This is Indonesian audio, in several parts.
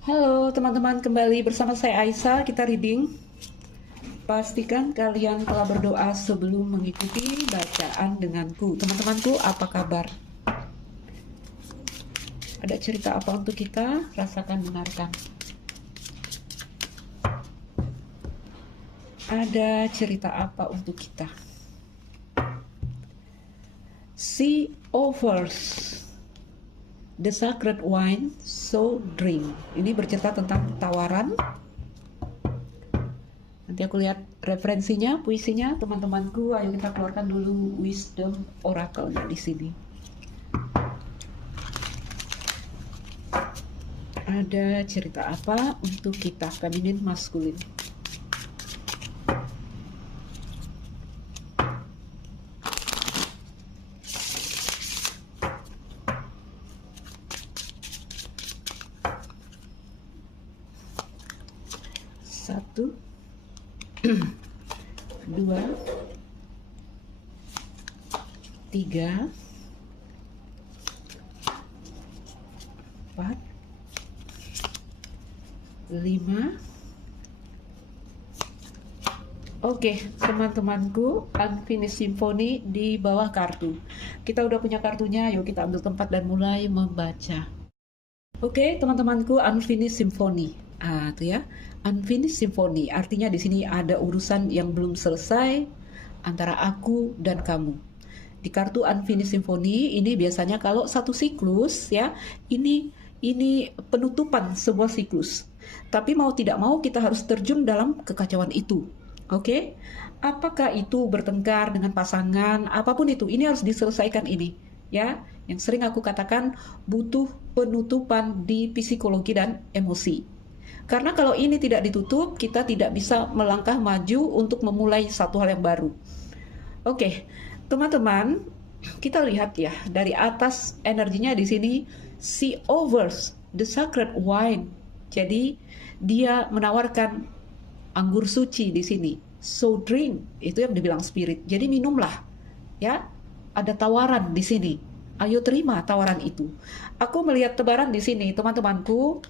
Halo teman-teman, kembali bersama saya Aisyah, kita reading. Pastikan kalian telah berdoa sebelum mengikuti bacaan denganku. Teman-temanku, apa kabar? Ada cerita apa untuk kita? Rasakan, dengarkan. Ada cerita apa untuk kita? Sea offers the sacred wine, so drink. Ini bercerita tentang tawaran. Nanti aku lihat referensinya, puisinya, teman-temanku. Ayo kita keluarkan dulu wisdom oracle-nya di sini. Ada cerita apa untuk kita, feminin, maskulin? Satu, dua, tiga, empat, lima. Oke, teman-temanku, Unfinished Symphony di bawah kartu. Kita udah punya kartunya, yuk kita ambil tempat dan mulai membaca. Oke, teman-temanku, Unfinished Symphony. Tuh ya, Unfinished Symphony. Artinya di sini ada urusan yang belum selesai antara aku dan kamu. Di kartu Unfinished Symphony ini biasanya kalau satu siklus ya, ini penutupan sebuah siklus. Tapi mau tidak mau kita harus terjun dalam kekacauan itu. Oke? Apakah itu bertengkar dengan pasangan, apapun itu, ini harus diselesaikan ini, ya. Yang sering aku katakan butuh penutupan di psikologi dan emosi. Karena kalau ini tidak ditutup, kita tidak bisa melangkah maju untuk memulai satu hal yang baru. Oke, teman-teman, kita lihat ya dari atas energinya di sini, Sea offers the sacred wine. Jadi dia menawarkan anggur suci di sini. So drink, itu yang dibilang spirit. Jadi minumlah, ya. Ada tawaran di sini. Ayo terima tawaran itu. Aku melihat tebaran di sini, teman-temanku.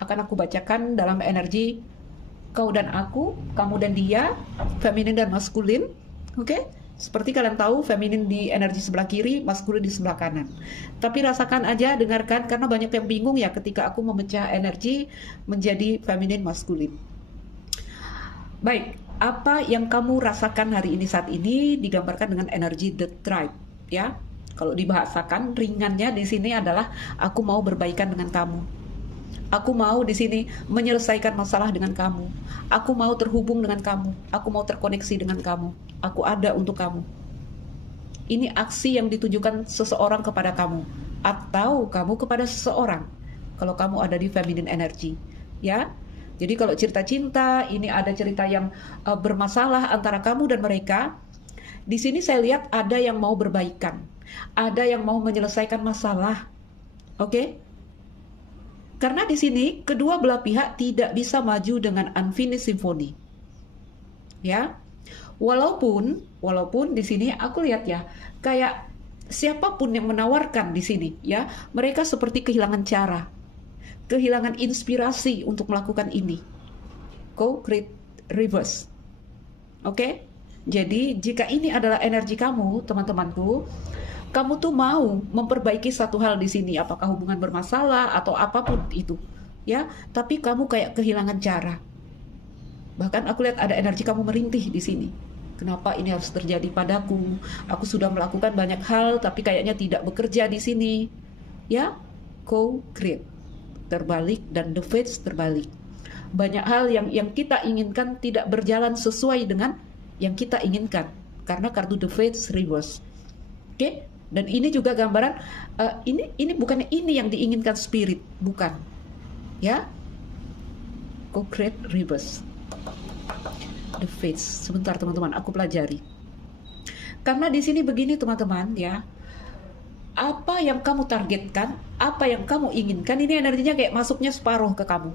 Akan aku bacakan dalam energi kau dan aku, kamu dan dia, feminin dan maskulin. Oke? Seperti kalian tahu, feminin di energi sebelah kiri, maskulin di sebelah kanan. Tapi rasakan aja, dengarkan, karena banyak yang bingung ya ketika aku memecah energi menjadi feminin, maskulin. Baik, apa yang kamu rasakan hari ini saat ini digambarkan dengan energi the tribe, ya. Kalau dibahasakan ringannya di sini adalah aku mau berbaikan dengan kamu. Aku mau di sini menyelesaikan masalah dengan kamu. Aku mau terhubung dengan kamu. Aku mau terkoneksi dengan kamu. Aku ada untuk kamu. Ini aksi yang ditujukan seseorang kepada kamu atau kamu kepada seseorang. Kalau kamu ada di feminine energy, ya. Jadi kalau cerita cinta, ini ada cerita yang bermasalah antara kamu dan mereka. Di sini saya lihat ada yang mau berbaikan, ada yang mau menyelesaikan masalah. Oke? Karena di sini kedua belah pihak tidak bisa maju dengan unfinished symphony. Ya. Walaupun di sini aku lihat ya, kayak siapapun yang menawarkan di sini, ya, mereka seperti kehilangan cara, kehilangan inspirasi untuk melakukan ini. Co-create reverse. Oke? Jadi jika ini adalah energi kamu, teman-temanku, kamu tuh mau memperbaiki satu hal di sini, apakah hubungan bermasalah atau apapun itu, ya. Tapi kamu kayak kehilangan cara. Bahkan aku lihat ada energi kamu merintih di sini. Kenapa ini harus terjadi padaku? Aku sudah melakukan banyak hal, tapi kayaknya tidak bekerja di sini. Ya, co-create terbalik dan the fates terbalik. Banyak hal yang kita inginkan tidak berjalan sesuai dengan yang kita inginkan karena kartu the fates reverse. Oke? Dan ini juga gambaran ini bukannya ini yang diinginkan spirit, bukan. Ya? Co-create reverse. The fates. Sebentar teman-teman, aku pelajari. Karena di sini begini teman-teman, ya. Apa yang kamu targetkan, apa yang kamu inginkan, ini energinya kayak masuknya separuh ke kamu.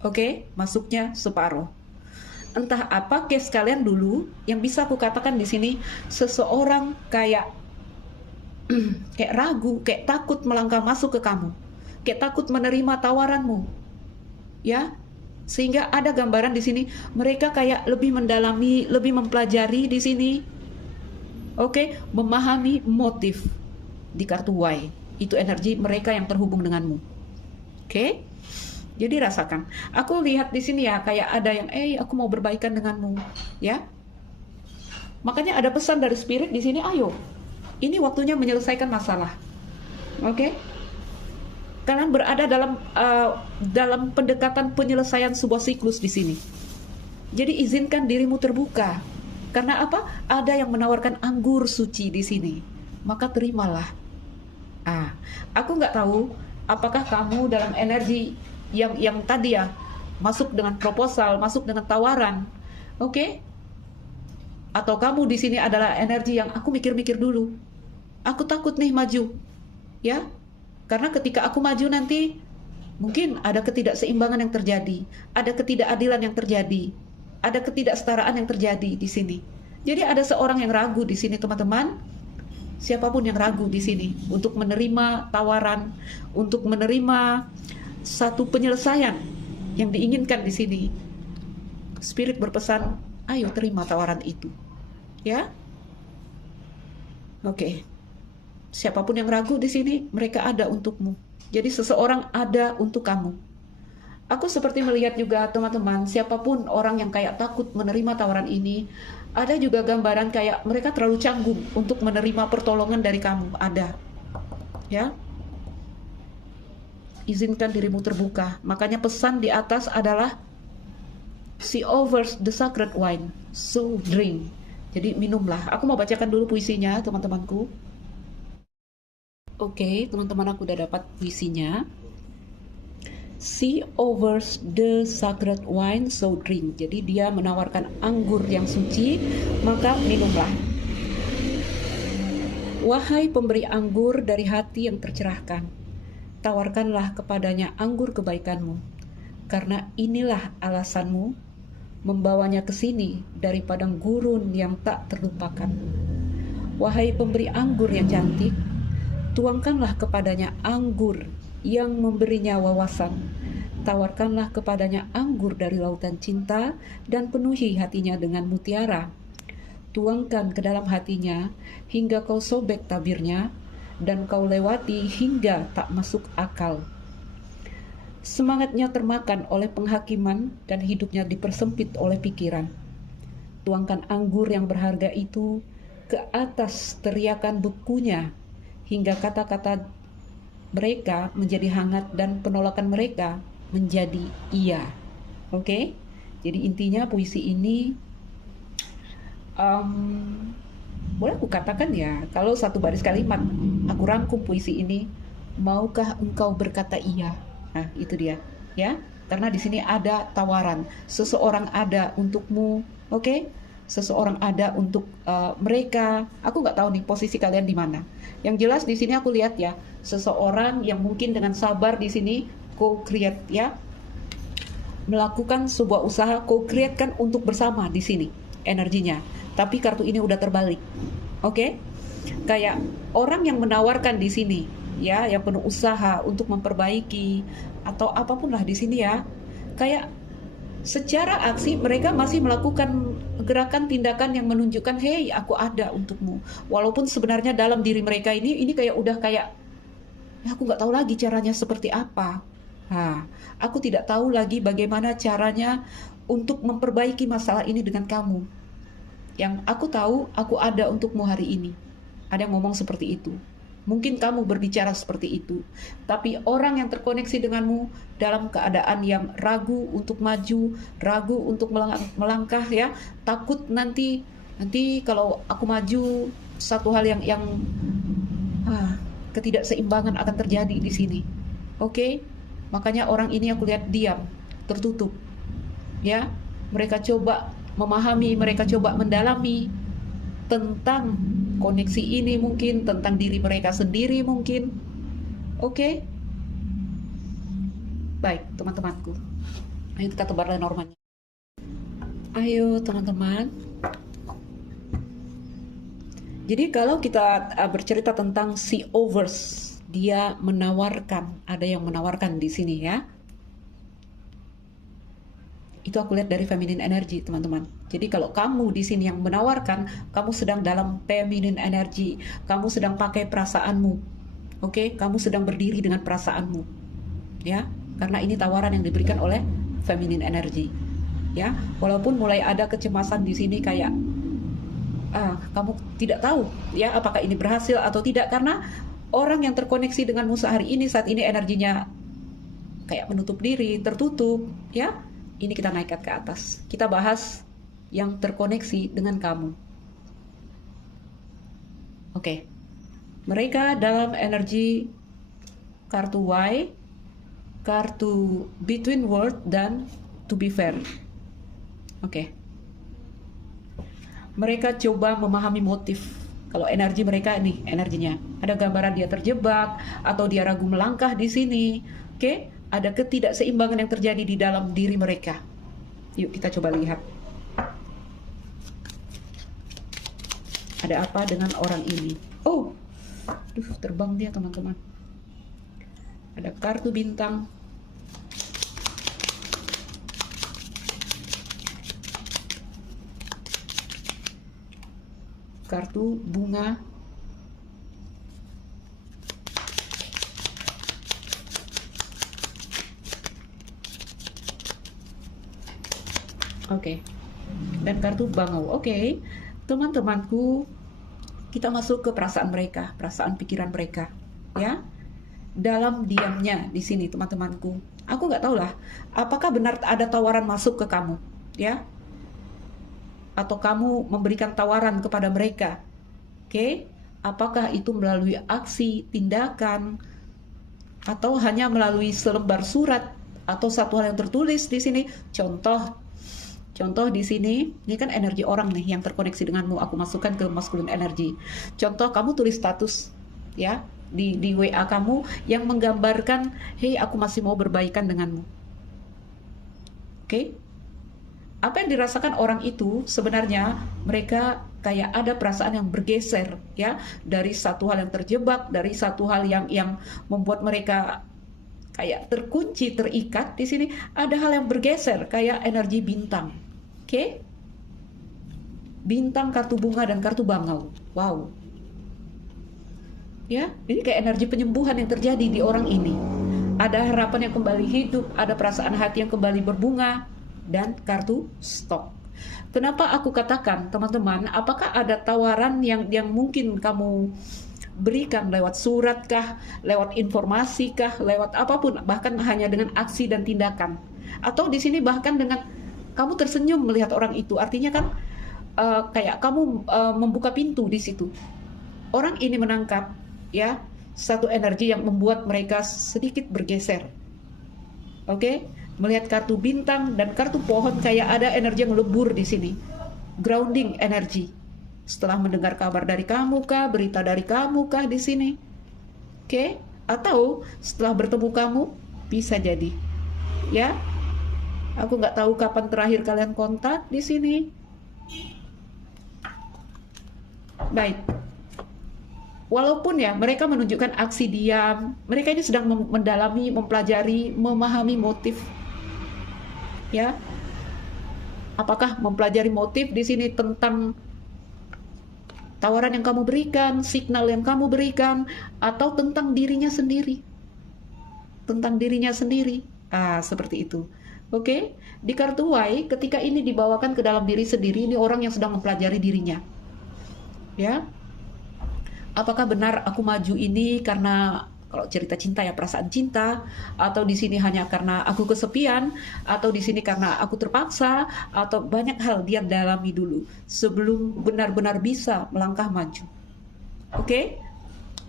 Oke? Masuknya separuh. Entah apa case kalian dulu, yang bisa aku katakan di sini, seseorang kayak kayak ragu, kayak takut melangkah masuk ke kamu, kayak takut menerima tawaranmu. ya. Sehingga ada gambaran di sini mereka kayak lebih mendalami, lebih mempelajari di sini. Oke, memahami motif di kartu Y. Itu energi mereka yang terhubung denganmu. Oke? Jadi rasakan. Aku lihat di sini ya kayak ada yang aku mau berbaikan denganmu, ya. Makanya ada pesan dari spirit di sini, ayo. Ini waktunya menyelesaikan masalah. Oke? Kalian berada dalam pendekatan penyelesaian sebuah siklus di sini. Jadi izinkan dirimu terbuka. Karena apa? Ada yang menawarkan anggur suci di sini. Maka terimalah. Aku nggak tahu apakah kamu dalam energi yang tadi ya, masuk dengan proposal, masuk dengan tawaran, oke? Atau kamu di sini adalah energi yang aku mikir-mikir dulu. Aku takut nih maju, ya? Karena ketika aku maju nanti mungkin ada ketidakseimbangan yang terjadi, ada ketidakadilan yang terjadi, ada ketidaksetaraan yang terjadi di sini. Jadi ada seorang yang ragu di sini, teman-teman. Siapapun yang ragu di sini untuk menerima tawaran, untuk menerima satu penyelesaian yang diinginkan di sini. Spirit berpesan, ayo terima tawaran itu. Ya? Oke. Siapapun yang ragu di sini, mereka ada untukmu. Jadi seseorang ada untuk kamu. Aku seperti melihat juga teman-teman, siapapun orang yang kayak takut menerima tawaran ini, ada juga gambaran kayak mereka terlalu canggung untuk menerima pertolongan dari kamu, ada. Ya. Izinkan dirimu terbuka. Makanya pesan di atas adalah see over the sacred wine, so drink. Jadi minumlah. Aku mau bacakan dulu puisinya, teman-temanku. Oke, teman-teman, aku udah dapat puisinya. See over the sacred wine, so drink. Jadi dia menawarkan anggur yang suci, maka minumlah. Wahai pemberi anggur dari hati yang tercerahkan, tawarkanlah kepadanya anggur kebaikanmu, karena inilah alasanmu membawanya ke sini dari padang gurun yang tak terlupakan. Wahai pemberi anggur yang cantik, tuangkanlah kepadanya anggur yang memberinya wawasan. Tawarkanlah kepadanya anggur dari lautan cinta dan penuhi hatinya dengan mutiara. Tuangkan ke dalam hatinya hingga kau sobek tabirnya dan kau lewati hingga tak masuk akal. Semangatnya termakan oleh penghakiman dan hidupnya dipersempit oleh pikiran. Tuangkan anggur yang berharga itu ke atas teriakan bekunya hingga kata-kata mereka menjadi hangat dan penolakan mereka menjadi iya. Oke? Jadi intinya puisi ini boleh aku katakan ya, kalau satu baris kalimat aku rangkum puisi ini, maukah engkau berkata iya? Nah, itu dia, ya. Karena di sini ada tawaran, seseorang ada untukmu, oke? Seseorang ada untuk mereka. Aku nggak tahu nih posisi kalian di mana. Yang jelas di sini aku lihat ya, seseorang yang mungkin dengan sabar di sini co-create ya, melakukan sebuah usaha co-create kan untuk bersama di sini energinya. Tapi kartu ini udah terbalik, oke? Kayak orang yang menawarkan di sini ya, yang penuh usaha untuk memperbaiki atau apapun lah di sini ya, kayak secara aksi mereka masih melakukan gerakan tindakan yang menunjukkan hey aku ada untukmu, walaupun sebenarnya dalam diri mereka ini kayak udah kayak ya, aku nggak tahu lagi caranya seperti apa. Aku tidak tahu lagi bagaimana caranya untuk memperbaiki masalah ini dengan kamu. Yang aku tahu aku ada untukmu hari ini. Ada yang ngomong seperti itu. Mungkin kamu berbicara seperti itu, tapi orang yang terkoneksi denganmu dalam keadaan yang ragu untuk maju, ragu untuk melangkah ya, takut nanti kalau aku maju satu hal yang ketidakseimbangan akan terjadi di sini. Oke? Makanya orang ini aku lihat diam, tertutup. Ya, mereka coba memahami, mereka coba mendalami tentang koneksi ini mungkin, tentang diri mereka sendiri mungkin. Oke? Baik, teman-temanku. Ayo kita tebar lenormandnya. Ayo, teman-teman. Jadi kalau kita bercerita tentang sea overs, dia menawarkan, ada yang menawarkan di sini ya. Itu aku lihat dari feminine energy, teman-teman. Jadi kalau kamu di sini yang menawarkan, kamu sedang dalam feminine energy, kamu sedang pakai perasaanmu, oke? Kamu sedang berdiri dengan perasaanmu, ya. Karena ini tawaran yang diberikan oleh feminine energy, ya. Walaupun mulai ada kecemasan di sini kayak kamu tidak tahu, ya, apakah ini berhasil atau tidak, karena orang yang terkoneksi denganmu sehari ini, saat ini energinya kayak menutup diri, tertutup, ya. Ini kita naikkan ke atas. Kita bahas yang terkoneksi dengan kamu. Oke. Mereka dalam energi kartu Y, kartu Between World, dan To Be Fair. Oke. Mereka coba memahami motif. Kalau energi mereka nih, energinya. Ada gambaran dia terjebak, atau dia ragu melangkah di sini. Oke. Ada ketidakseimbangan yang terjadi di dalam diri mereka. Yuk kita coba lihat. Ada apa dengan orang ini? Oh, terbang dia, teman-teman. Ada kartu bintang. Kartu bunga. Oke. Dan kartu bangau. Oke. Teman-temanku, kita masuk ke perasaan mereka, perasaan pikiran mereka, ya. Dalam diamnya di sini, teman-temanku. Aku nggak tahu lah, apakah benar ada tawaran masuk ke kamu, ya? Atau kamu memberikan tawaran kepada mereka. Oke? Apakah itu melalui aksi, tindakan, atau hanya melalui selembar surat atau satu hal yang tertulis di sini? Contoh di sini, ini kan energi orang nih yang terkoneksi denganmu. Aku masukkan ke masculine energy. Contoh, kamu tulis status, ya, di WA kamu yang menggambarkan, hey, aku masih mau berbaikan denganmu. Oke? Apa yang dirasakan orang itu sebenarnya mereka kayak ada perasaan yang bergeser, ya, dari satu hal yang terjebak, dari satu hal yang membuat mereka kayak terkunci, terikat. Di sini ada hal yang bergeser, kayak energi bintang. Oke? Bintang, kartu bunga, dan kartu bangau. Wow. Ya, ini kayak energi penyembuhan yang terjadi di orang ini. Ada harapan yang kembali hidup, ada perasaan hati yang kembali berbunga, dan kartu stok. Kenapa aku katakan, teman-teman, apakah ada tawaran yang mungkin kamu berikan lewat surat kah, lewat informasi kah, lewat apapun, bahkan hanya dengan aksi dan tindakan, atau di sini bahkan dengan kamu tersenyum melihat orang itu, artinya kan kayak kamu membuka pintu di situ. Orang ini menangkap, ya, satu energi yang membuat mereka sedikit bergeser. Oke, melihat kartu bintang dan kartu pohon, kayak ada energi yang lebur di sini, grounding energi. Setelah mendengar kabar dari kamu kah, berita dari kamu kah di sini, oke? Atau setelah bertemu kamu, bisa jadi, ya. Aku nggak tahu kapan terakhir kalian kontak di sini. Baik. Walaupun ya mereka menunjukkan aksi diam, mereka ini sedang mendalami, mempelajari, memahami motif, ya. Apakah mempelajari motif di sini tentang tawaran yang kamu berikan, signal yang kamu berikan, atau tentang dirinya sendiri? Tentang dirinya sendiri. Seperti itu. Oke? Di kartu Y, ketika ini dibawakan ke dalam diri sendiri, ini orang yang sedang mempelajari dirinya. Ya. Apakah benar aku maju ini karena, kalau cerita cinta ya, perasaan cinta, atau di sini hanya karena aku kesepian, atau di sini karena aku terpaksa, atau banyak hal dia dalami dulu sebelum benar-benar bisa melangkah maju. Oke?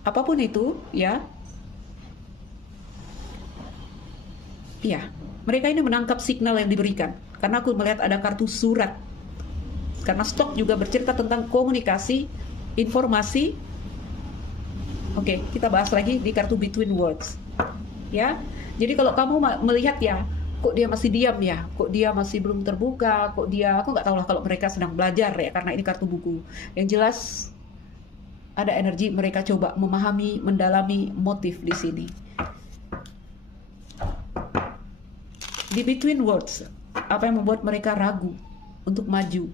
Apapun itu, ya. Iya, mereka ini menangkap signal yang diberikan. Karena aku melihat ada kartu surat. Karena stok juga bercerita tentang komunikasi, informasi. Oke, kita bahas lagi di kartu Between Worlds. Ya, jadi kalau kamu melihat ya, kok dia masih diam ya, kok dia masih belum terbuka, kok dia, aku nggak tahu lah kalau mereka sedang belajar ya, karena ini kartu buku. Yang jelas ada energi mereka coba memahami, mendalami motif di sini. di between words. Apa yang membuat mereka ragu untuk maju?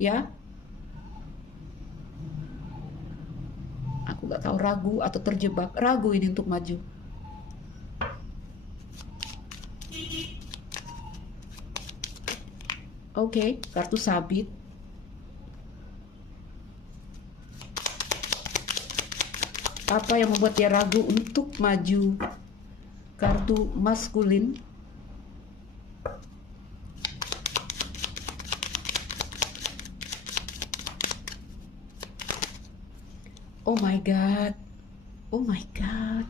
Ya, aku nggak tahu, ragu atau terjebak. Ragu ini untuk maju. Oke, kartu sabit. Apa yang membuat dia ragu untuk maju? Kartu maskulin. Oh my God. Oh my God.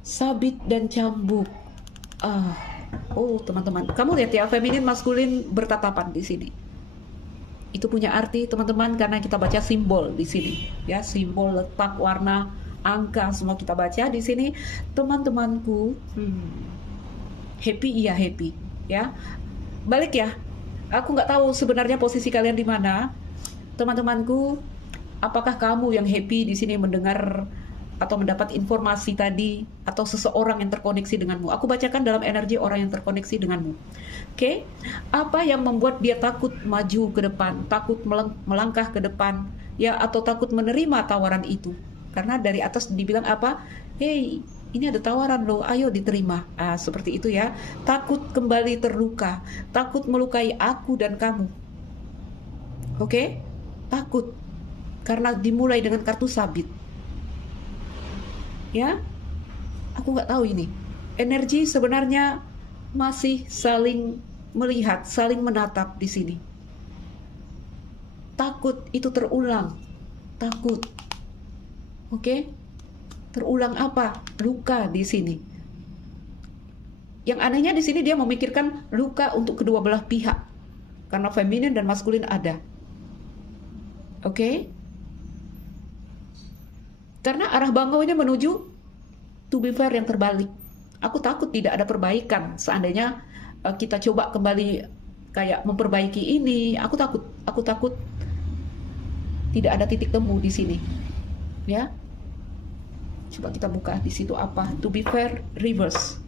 Sabit dan cambuk. Oh teman-teman, kamu lihat ya, feminin maskulin bertatapan di sini. Itu punya arti teman-teman, karena kita baca simbol di sini, ya, simbol, letak, warna, angka, semua kita baca di sini. Teman-temanku, happy, iya happy, ya. Balik ya, aku nggak tahu sebenarnya posisi kalian di mana, teman-temanku. Apakah kamu yang happy di sini mendengar atau mendapat informasi tadi, atau seseorang yang terkoneksi denganmu? Aku bacakan dalam energi orang yang terkoneksi denganmu. Oke, apa yang membuat dia takut maju ke depan, takut melangkah ke depan, ya, atau takut menerima tawaran itu? Karena dari atas dibilang apa? Hey, ini ada tawaran loh, ayo diterima. Seperti itu ya. Takut kembali terluka, takut melukai aku dan kamu. Oke, takut karena dimulai dengan kartu sabit. Ya, aku nggak tahu ini. Energi sebenarnya masih saling melihat, saling menatap di sini. Takut itu terulang, takut. Oke, terulang apa? Luka di sini. Yang anehnya di sini dia memikirkan luka untuk kedua belah pihak, karena feminin dan maskulin ada. Oke? Karena arah bangaunya menuju to be fair yang terbalik. Aku takut tidak ada perbaikan. Seandainya kita coba kembali kayak memperbaiki ini, aku takut tidak ada titik temu di sini. Ya. Coba kita buka di situ apa? To be fair reverse.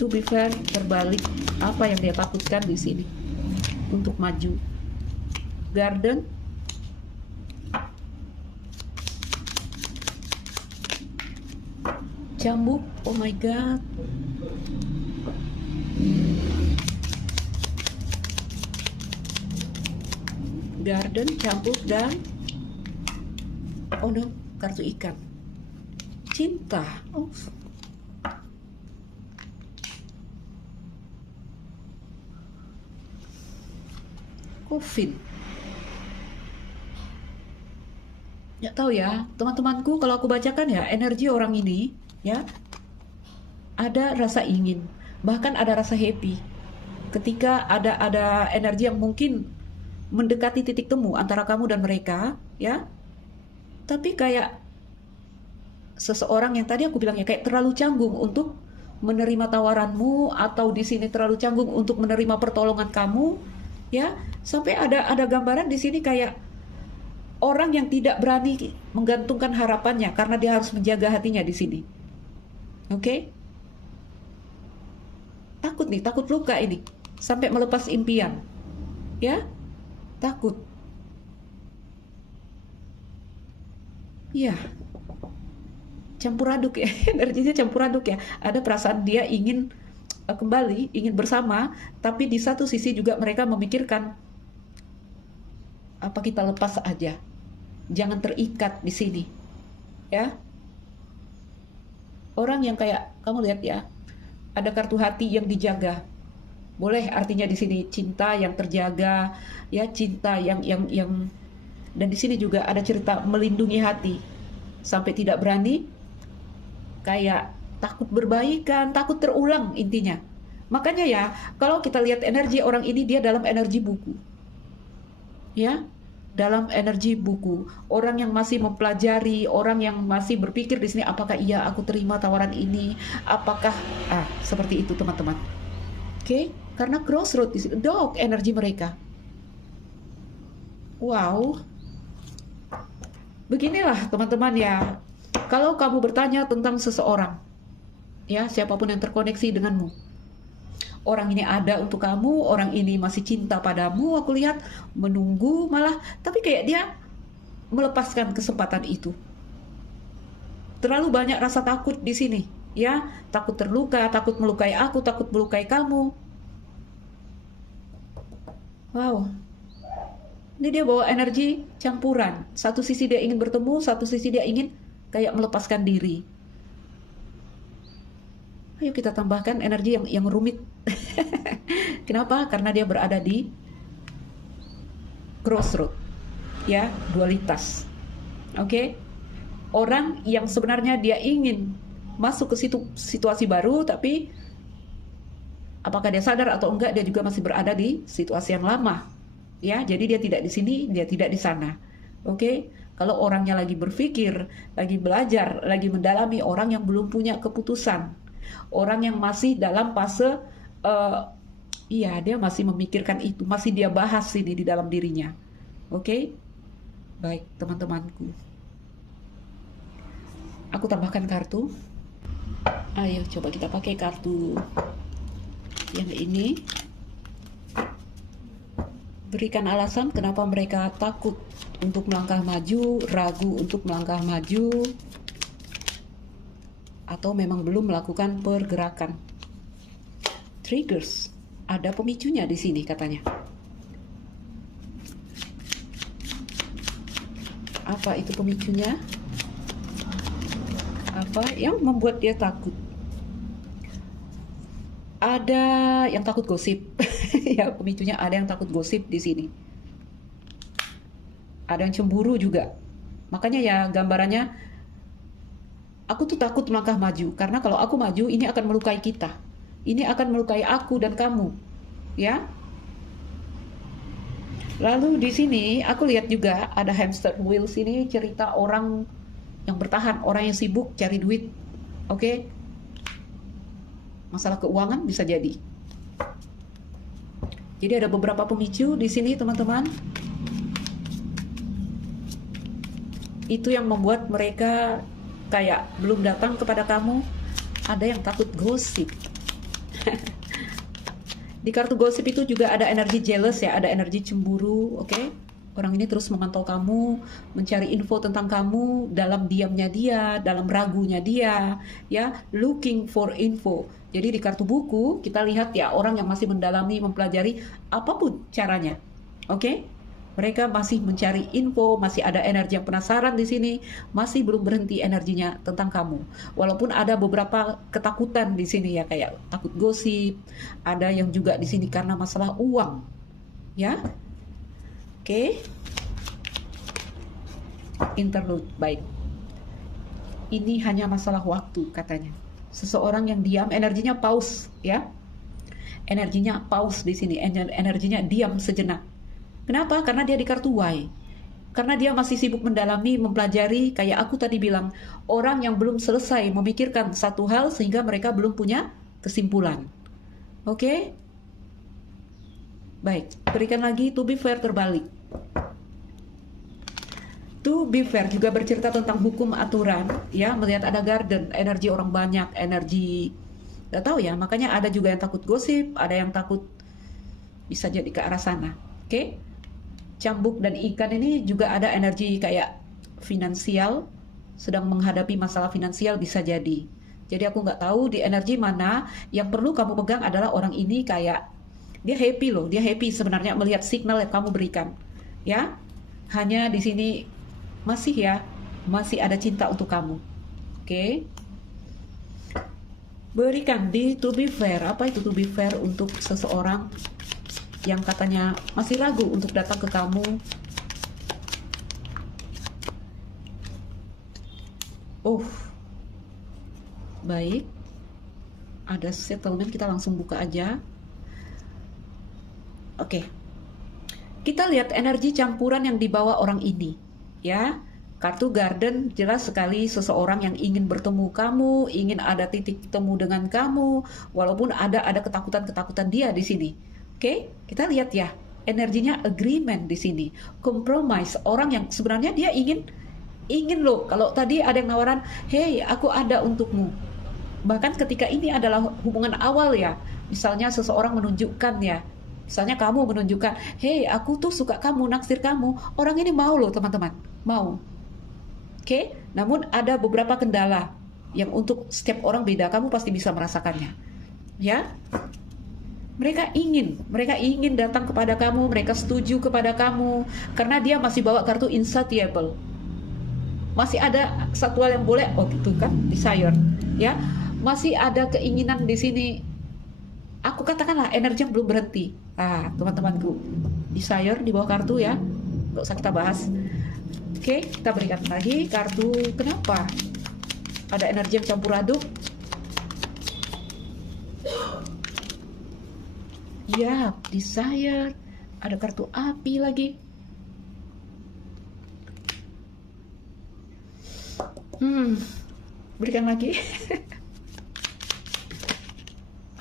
To be fair terbalik. Apa yang dia takutkan di sini untuk maju? Garden, cambuk. Oh my God. Garden, cambuk, dan oh no, kartu ikan. Cinta. Oh. Covid. Nggak tahu ya, teman-temanku, kalau aku bacakan ya, energi orang ini, ya, ada rasa ingin, bahkan ada rasa happy. Ketika ada energi yang mungkin mendekati titik temu antara kamu dan mereka, ya, tapi kayak seseorang yang tadi aku bilang ya, kayak terlalu canggung untuk menerima tawaranmu, atau di sini terlalu canggung untuk menerima pertolongan kamu, ya, sampai ada gambaran di sini kayak orang yang tidak berani menggantungkan harapannya karena dia harus menjaga hatinya di sini. Oke? Takut nih, takut luka ini sampai melepas impian. Ya? Takut. Iya. Campur aduk ya, energinya campur aduk ya. Ada perasaan dia ingin kembali, ingin bersama, tapi di satu sisi juga mereka memikirkan apa kita lepas aja. Jangan terikat di sini. Ya. Orang yang kayak kamu lihat ya, ada kartu hati yang dijaga. Boleh artinya di sini cinta yang terjaga, ya, cinta yang dan di sini juga ada cerita melindungi hati sampai tidak berani, kayak takut berbaikan, takut terulang intinya. Makanya ya, kalau kita lihat energi orang ini, dia dalam energi buku. Ya, dalam energi buku. Orang yang masih mempelajari, orang yang masih berpikir di sini, apakah iya aku terima tawaran ini? Apakah seperti itu teman-teman. Oke, karena crossroad di sini, dog energi mereka. Wow. Beginilah teman-teman ya, kalau kamu bertanya tentang seseorang, ya siapapun yang terkoneksi denganmu, orang ini ada untuk kamu, orang ini masih cinta padamu, aku lihat menunggu malah, tapi kayak dia melepaskan kesempatan itu. Terlalu banyak rasa takut di sini, ya, takut terluka, takut melukai aku, takut melukai kamu. Wow, ini dia bawa energi campuran. Satu sisi dia ingin bertemu, satu sisi dia ingin kayak melepaskan diri. Ayo kita tambahkan energi yang rumit. Kenapa? Karena dia berada di crossroad, ya, dualitas. Oke? Orang yang sebenarnya dia ingin masuk ke situasi baru, tapi apakah dia sadar atau enggak, dia juga masih berada di situasi yang lama. Ya, jadi dia tidak di sini, dia tidak di sana. Oke? Kalau orangnya lagi berpikir, lagi belajar, lagi mendalami, orang yang belum punya keputusan, orang yang masih dalam fase iya, dia masih memikirkan itu, masih dia bahas ini di dalam dirinya. Oke? Baik, teman-temanku. Aku tambahkan kartu. Ayo coba kita pakai kartu yang ini. Berikan alasan kenapa mereka takut untuk melangkah maju, ragu untuk melangkah maju, atau memang belum melakukan pergerakan. Triggers, ada pemicunya di sini katanya. Apa itu pemicunya? Apa yang membuat dia takut? Ada yang takut gosip. Ya, pemicunya ada yang takut gosip di sini. Ada yang cemburu juga. Makanya ya gambarannya, aku tuh takut melangkah maju, karena kalau aku maju, ini akan melukai kita. Ini akan melukai aku dan kamu. Ya. Lalu di sini, aku lihat juga ada hamster wheels ini, cerita orang yang bertahan, orang yang sibuk cari duit. Oke? Masalah keuangan bisa jadi. Jadi ada beberapa pemicu di sini, teman-teman. Itu yang membuat mereka kayak belum datang kepada kamu. Ada yang takut gosip. Di kartu gosip itu juga ada energi jealous ya, ada energi cemburu, oke? Orang ini terus memantau kamu, mencari info tentang kamu dalam diamnya dia, dalam ragunya dia, ya, looking for info. Jadi di kartu buku kita lihat ya, orang yang masih mendalami, mempelajari apapun caranya, oke? Mereka masih mencari info, masih ada energi yang penasaran di sini, masih belum berhenti energinya tentang kamu. Walaupun ada beberapa ketakutan di sini ya, kayak takut gosip, ada yang juga di sini karena masalah uang, ya. Oke. Interlude, baik. Ini hanya masalah waktu katanya. Seseorang yang diam, energinya pause, ya. Energinya pause di sini, energinya diam sejenak. Kenapa? Karena dia di kartu Y. Karena dia masih sibuk mendalami, mempelajari, kayak aku tadi bilang, orang yang belum selesai memikirkan satu hal sehingga mereka belum punya kesimpulan. Oke? Baik, berikan lagi to be fair terbalik. To be fair juga bercerita tentang hukum aturan, ya, melihat ada garden, energi orang banyak, energi, gak tahu ya, makanya ada juga yang takut gosip, ada yang takut bisa jadi ke arah sana. Oke? Cambuk dan ikan ini juga ada energi kayak finansial, sedang menghadapi masalah finansial bisa jadi. Jadi aku nggak tahu di energi mana yang perlu kamu pegang adalah orang ini kayak dia happy loh, dia happy sebenarnya melihat signal yang kamu berikan. Ya, hanya di sini masih ya, masih ada cinta untuk kamu. Oke? Berikan di to be fair. Apa itu to be fair untuk seseorang yang katanya masih ragu untuk datang ke kamu? Oh, baik. Ada settlement, kita langsung buka aja. Oke. Kita lihat energi campuran yang dibawa orang ini, ya. Kartu Garden jelas sekali seseorang yang ingin bertemu kamu, ingin ada titik temu dengan kamu, walaupun ada ketakutan-ketakutan dia di sini. Oke, kita lihat ya, energinya agreement di sini, compromise, orang yang sebenarnya dia ingin ingin loh. Kalau tadi ada yang nawaran, hey aku ada untukmu. Bahkan ketika ini adalah hubungan awal ya, misalnya seseorang menunjukkan ya, misalnya kamu menunjukkan, hey aku tuh suka kamu, naksir kamu, orang ini mau loh teman-teman, mau. Oke, namun ada beberapa kendala yang untuk setiap orang beda, kamu pasti bisa merasakannya. Ya, mereka ingin datang kepada kamu, mereka setuju kepada kamu, karena dia masih bawa kartu insatiable. Masih ada satu hal yang boleh, oh gitu kan, desire, ya, masih ada keinginan di sini. Aku katakanlah energi yang belum berhenti. Teman-temanku, desire di bawah kartu ya, nggak usah kita bahas. Oke, kita berikan lagi kartu. Kenapa ada energi yang campur aduk? Ya, desire. Ada kartu api lagi. Berikan lagi.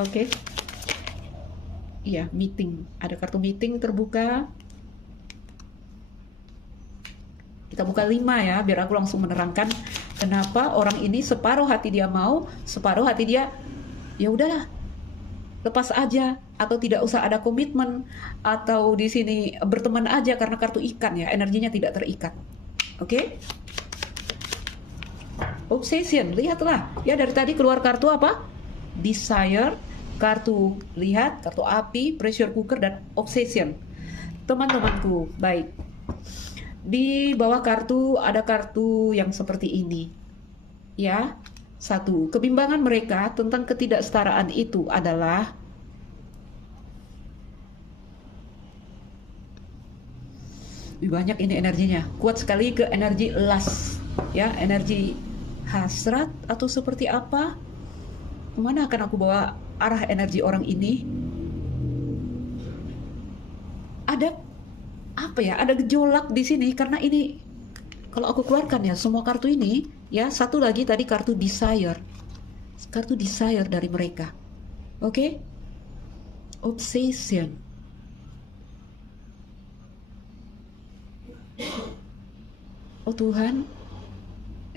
Oke. Iya, meeting. Ada kartu meeting terbuka. Kita buka 5 ya, biar aku langsung menerangkan kenapa orang ini separuh hati dia mau, separuh hati dia ya udahlah, lepas aja, atau tidak usah ada komitmen, atau di sini berteman aja karena kartu ikan ya, energinya tidak terikat. Oke? Obsession, lihatlah ya, dari tadi keluar kartu apa? Desire, kartu lihat, kartu api, pressure cooker, dan obsession. Teman-temanku, baik. Di bawah kartu ada kartu yang seperti ini. Ya, 1. Kebimbangan mereka tentang ketidaksetaraan itu adalah banyak ini energinya. Kuat sekali ke energi lust, ya, energi hasrat atau seperti apa? Kemana akan aku bawa arah energi orang ini? Ada apa ya? Ada gejolak di sini karena ini kalau aku keluarkan ya semua kartu ini ya. Satu lagi tadi kartu desire. Kartu desire dari mereka. Oke? Obsession. Oh Tuhan.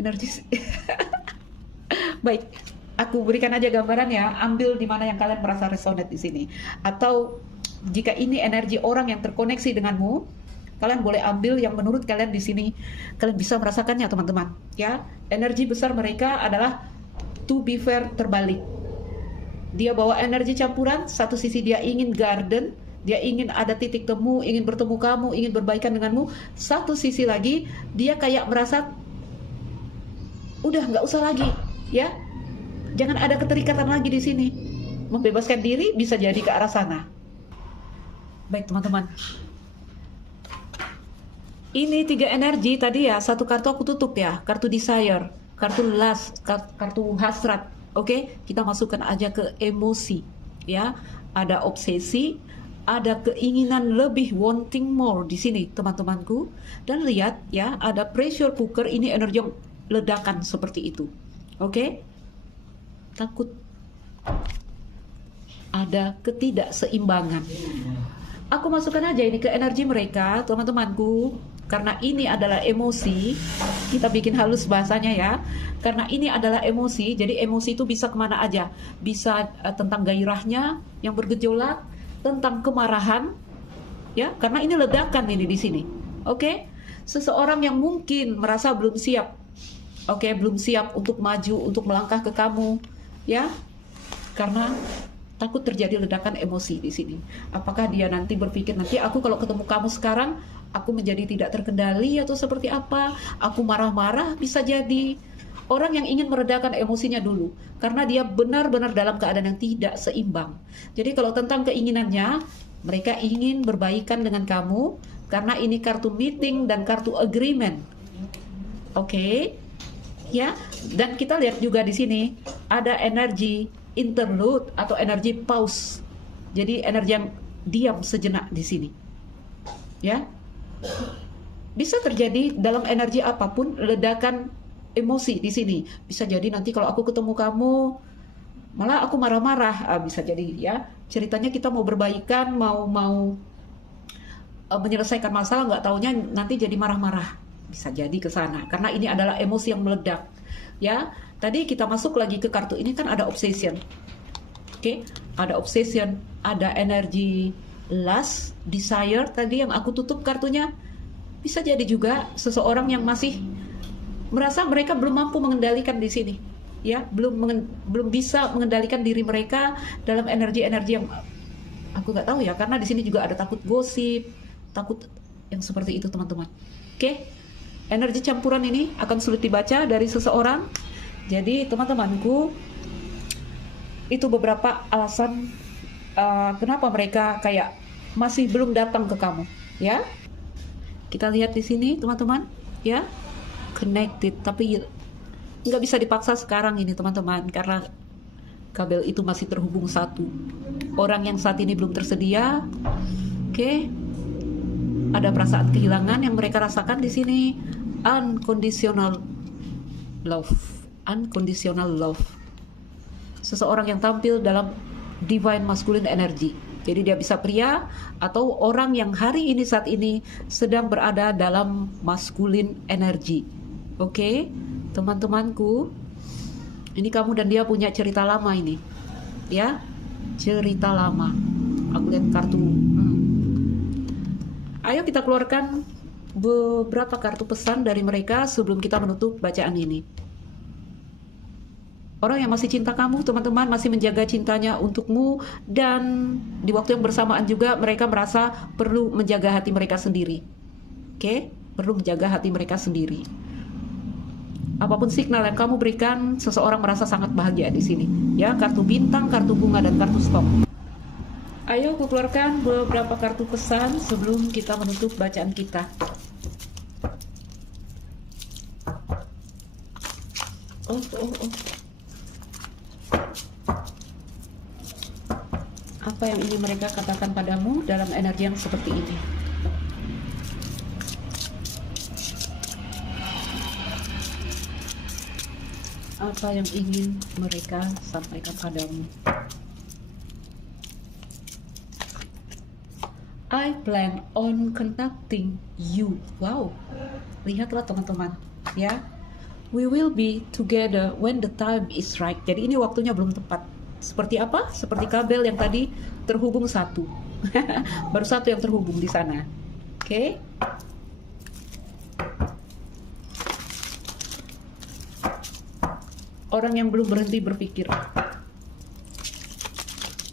Energi. Baik, aku berikan aja gambaran ya, ambil di mana yang kalian merasa resonate di sini. Atau jika ini energi orang yang terkoneksi denganmu, kalian boleh ambil yang menurut kalian di sini kalian bisa merasakannya teman-teman. Ya, energi besar mereka adalah to be fair terbalik. Dia bawa energi campuran, satu sisi dia ingin garden, dia ingin ada titik temu, ingin bertemu kamu, ingin berbaikan denganmu. Satu sisi lagi dia kayak merasa udah nggak usah lagi, ya. Jangan ada keterikatan lagi di sini. Membebaskan diri bisa jadi ke arah sana. Baik teman-teman. Ini 3 energi tadi ya. Satu kartu aku tutup ya. Kartu desire, kartu lust, kartu hasrat. Oke, kita masukkan aja ke emosi, ya. Ada obsesi, ada keinginan lebih, wanting more di sini teman-temanku. Dan lihat ya, ada pressure cooker. Ini energi yang ledakan seperti itu. Oke? Takut ada ketidakseimbangan. Aku masukkan aja ini ke energi mereka, teman-temanku. Karena ini adalah emosi, kita bikin halus bahasanya ya. Karena ini adalah emosi, jadi emosi itu bisa kemana aja. Bisa tentang gairahnya yang bergejolak, tentang kemarahan, ya. Karena ini ledakan ini di sini. Oke? Seseorang yang mungkin merasa belum siap. Oke, belum siap untuk maju, untuk melangkah ke kamu, ya, karena takut terjadi ledakan emosi di sini. Apakah dia nanti berpikir nanti aku kalau ketemu kamu sekarang, aku menjadi tidak terkendali atau seperti apa? Aku marah-marah, bisa jadi. Orang yang ingin meredakan emosinya dulu, karena dia benar-benar dalam keadaan yang tidak seimbang. Jadi kalau tentang keinginannya, mereka ingin berbaikan dengan kamu, karena ini kartu meeting dan kartu agreement. Oke. Ya, dan kita lihat juga di sini ada energi interlude atau energi pause. Jadi energi yang diam sejenak di sini. Ya. Bisa terjadi dalam energi apapun ledakan emosi di sini. Bisa jadi nanti kalau aku ketemu kamu malah aku marah-marah, bisa jadi ya. Ceritanya kita mau berbaikan, mau menyelesaikan masalah, nggak taunya nanti jadi marah-marah. Bisa jadi ke sana, karena ini adalah emosi yang meledak. Ya, tadi kita masuk lagi ke kartu ini kan ada obsession. Oke, ada obsession, ada energi lust, desire tadi yang aku tutup kartunya. Bisa jadi juga seseorang yang masih merasa mereka belum mampu mengendalikan di sini. Ya, belum bisa mengendalikan diri mereka dalam energi-energi yang aku nggak tahu ya, karena di sini juga ada takut gosip, takut yang seperti itu teman-teman. Oke. Energi campuran ini akan sulit dibaca dari seseorang. Jadi teman-temanku, itu beberapa alasan kenapa mereka kayak masih belum datang ke kamu, ya. Kita lihat di sini teman-teman, ya, connected, tapi nggak bisa dipaksa sekarang ini teman-teman, karena kabel itu masih terhubung satu. Orang yang saat ini belum tersedia, oke. Ada perasaan kehilangan yang mereka rasakan di sini. Unconditional love. Seseorang yang tampil dalam divine masculine energy. Jadi dia bisa pria atau orang yang hari ini saat ini sedang berada dalam masculine energy. Oke, teman-temanku, ini kamu dan dia punya cerita lama ini, ya, cerita lama. Aku lihat kartu. Ayo kita keluarkan beberapa kartu pesan dari mereka sebelum kita menutup bacaan ini. Orang yang masih cinta kamu, teman-teman, masih menjaga cintanya untukmu, dan di waktu yang bersamaan juga mereka merasa perlu menjaga hati mereka sendiri. Oke? Perlu menjaga hati mereka sendiri. Apapun signal yang kamu berikan, seseorang merasa sangat bahagia di sini. Ya, kartu bintang, kartu bunga, dan kartu stop. Ayo aku keluarkan beberapa kartu pesan sebelum kita menutup bacaan kita. Oh. Apa yang ingin mereka katakan padamu dalam energi yang seperti ini? Apa yang ingin mereka sampaikan padamu? I plan on contacting you. Wow, lihatlah teman-teman, ya. We will be together when the time is right. Jadi ini waktunya belum tepat. Seperti apa? Seperti kabel yang tadi terhubung satu. Baru satu yang terhubung di sana. Oke. Orang yang belum berhenti berpikir.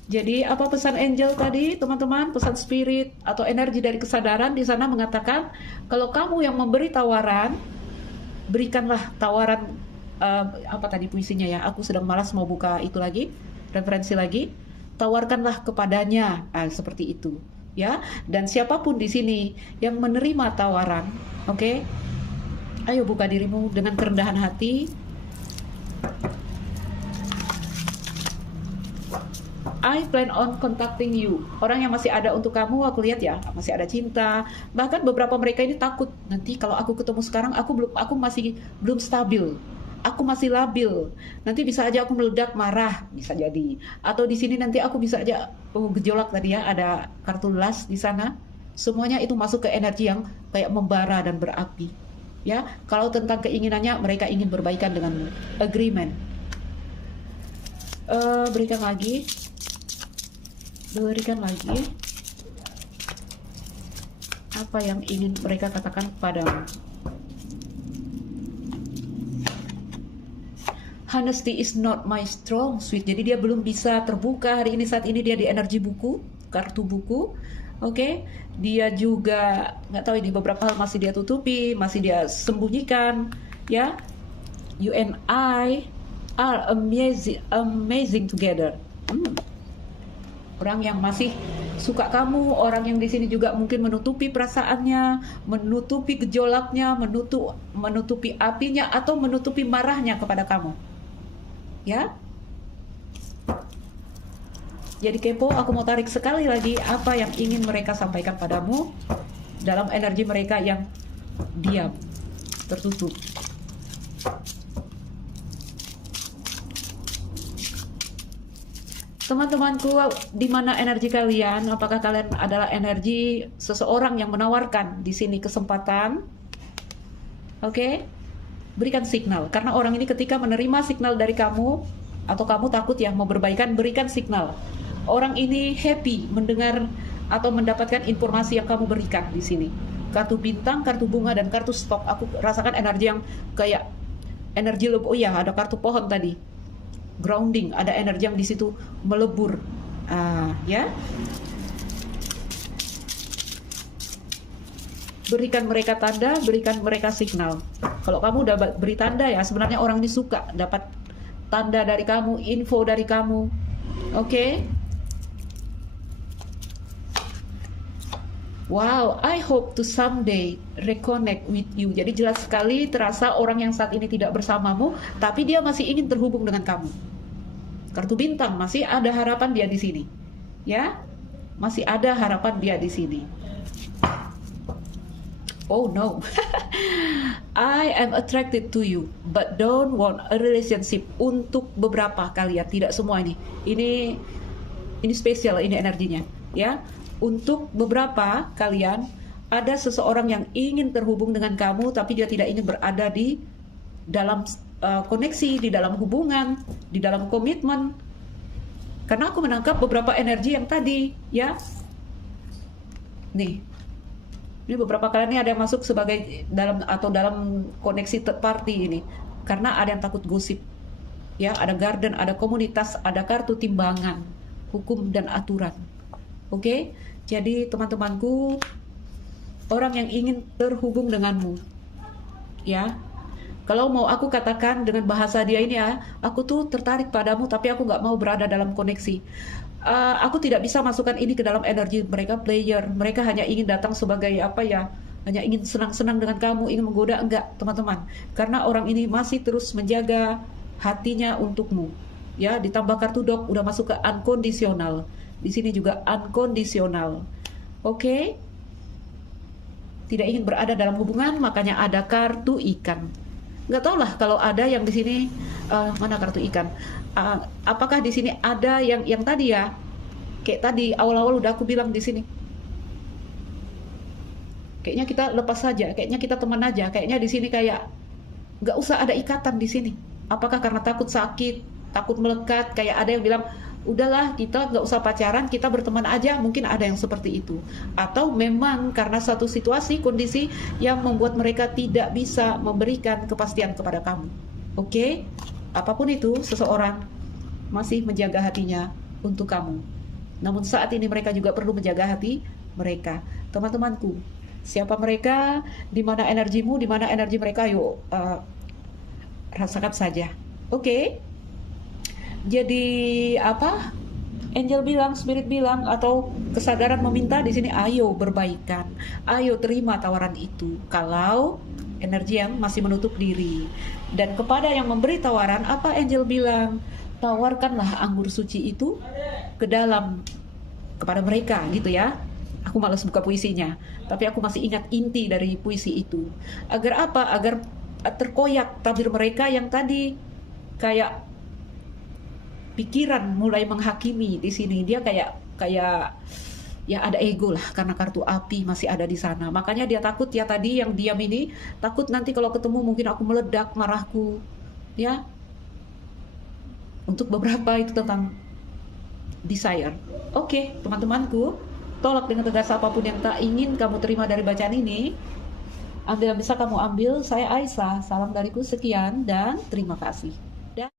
Jadi apa pesan angel tadi, teman-teman? Pesan spirit atau energi dari kesadaran di sana mengatakan kalau kamu yang memberi tawaran, berikanlah tawaran apa tadi puisinya ya? Aku sedang malas mau buka itu lagi, referensi lagi. Tawarkanlah kepadanya, seperti itu, ya. Dan siapapun di sini yang menerima tawaran, oke? Ayo buka dirimu dengan kerendahan hati. I plan on contacting you. Orang yang masih ada untuk kamu, aku lihat ya, masih ada cinta. Bahkan beberapa mereka ini takut, nanti kalau aku ketemu sekarang, aku masih belum stabil. Aku masih labil. Nanti bisa aja aku meledak marah, bisa jadi. Atau di sini nanti aku bisa aja gejolak tadi ya, ada kartu lust di sana. Semuanya itu masuk ke energi yang kayak membara dan berapi. Ya, kalau tentang keinginannya mereka ingin berbaikan denganmu. Agreement. Berikan lagi. Apa yang ingin mereka katakan padamu? Honesty is not my strong suit. Jadi dia belum bisa terbuka hari ini, saat ini dia di energi buku, kartu buku. Oke, dia juga nggak tahu ini, beberapa hal masih dia tutupi, masih dia sembunyikan, ya. You and I are amazing together. Orang yang masih suka kamu, orang yang di sini juga mungkin menutupi perasaannya, menutupi gejolaknya, menutupi apinya, atau menutupi marahnya kepada kamu. Ya. Jadi kepo, aku mau tarik sekali lagi apa yang ingin mereka sampaikan padamu dalam energi mereka yang diam, tertutup. Teman-temanku, di mana energi kalian? Apakah kalian adalah energi seseorang yang menawarkan di sini kesempatan? Oke? Berikan signal, karena orang ini ketika menerima signal dari kamu, atau kamu takut ya mau berbaikan, berikan signal. Orang ini happy mendengar atau mendapatkan informasi yang kamu berikan di sini. Kartu bintang, kartu bunga, dan kartu stok. Aku rasakan energi yang kayak energi lebur. Oh ya, ada kartu pohon tadi. Grounding, ada energi yang di situ melebur. Ya. Berikan mereka tanda, berikan mereka signal. Kalau kamu udah beri tanda ya, sebenarnya orang ini suka dapat tanda dari kamu, info dari kamu. Oke? Wow, I hope to someday reconnect with you. Jadi jelas sekali terasa orang yang saat ini tidak bersamamu, tapi dia masih ingin terhubung dengan kamu. Kartu bintang, masih ada harapan dia di sini. Ya? Masih ada harapan dia di sini. Oh no, I am attracted to you, but don't want a relationship. Untuk beberapa kalian, tidak semua ini. Ini spesial, ini energinya, ya. Untuk beberapa kalian, ada seseorang yang ingin terhubung dengan kamu, tapi dia tidak ingin berada di dalam koneksi, di dalam hubungan, di dalam komitmen. Karena aku menangkap beberapa energi yang tadi, ya. Nih. Ini beberapa kali ini ada yang masuk sebagai dalam koneksi third party ini, karena ada yang takut gosip, ya, ada garden, ada komunitas, ada kartu timbangan, hukum dan aturan. Oke, jadi teman-temanku, orang yang ingin terhubung denganmu, ya, kalau mau aku katakan dengan bahasa dia ini ya, aku tuh tertarik padamu, tapi aku nggak mau berada dalam koneksi. Aku tidak bisa masukkan ini ke dalam energi mereka player. Mereka hanya ingin datang sebagai apa ya, hanya ingin senang-senang dengan kamu, ingin menggoda. Enggak, teman-teman, karena orang ini masih terus menjaga hatinya untukmu, ya. Ditambah kartu dog udah masuk ke unconditional, di sini juga unconditional. Oke? Tidak ingin berada dalam hubungan, makanya ada kartu ikan. Nggak tahu lah kalau ada yang di sini mana kartu ikan. Apakah di sini ada yang tadi ya, kayak tadi awal-awal udah aku bilang di sini. Kayaknya kita lepas saja, kayaknya kita teman aja, kayaknya di sini kayak nggak usah ada ikatan di sini. Apakah karena takut sakit, takut melekat? Kayak ada yang bilang, udahlah kita nggak usah pacaran, kita berteman aja. Mungkin ada yang seperti itu. Atau memang karena satu situasi, kondisi yang membuat mereka tidak bisa memberikan kepastian kepada kamu. Oke? Apapun itu, seseorang masih menjaga hatinya untuk kamu. Namun saat ini mereka juga perlu menjaga hati mereka. Teman-temanku, siapa mereka, di mana energimu, di mana energi mereka, yuk rasakan saja. Oke? Jadi apa? Angel bilang, spirit bilang, atau kesadaran meminta di sini, ayo berbaikan, ayo terima tawaran itu. Kalau energi yang masih menutup diri, dan kepada yang memberi tawaran, apa Angel bilang? Tawarkanlah anggur suci itu ke dalam kepada mereka, gitu ya. Aku malas buka puisinya, tapi aku masih ingat inti dari puisi itu. Agar apa? Agar terkoyak tabir mereka yang tadi kayak pikiran mulai menghakimi di sini. Dia kayak ya ada ego lah, karena kartu api masih ada di sana. Makanya dia takut ya tadi yang diam ini, takut nanti kalau ketemu mungkin aku meledak marahku, ya. Untuk beberapa itu tentang desire. Oke, teman-temanku, tolak dengan tegas apapun yang tak ingin kamu terima dari bacaan ini. Ambil yang bisa kamu ambil. Saya Aisyah, salam dariku, sekian dan terima kasih.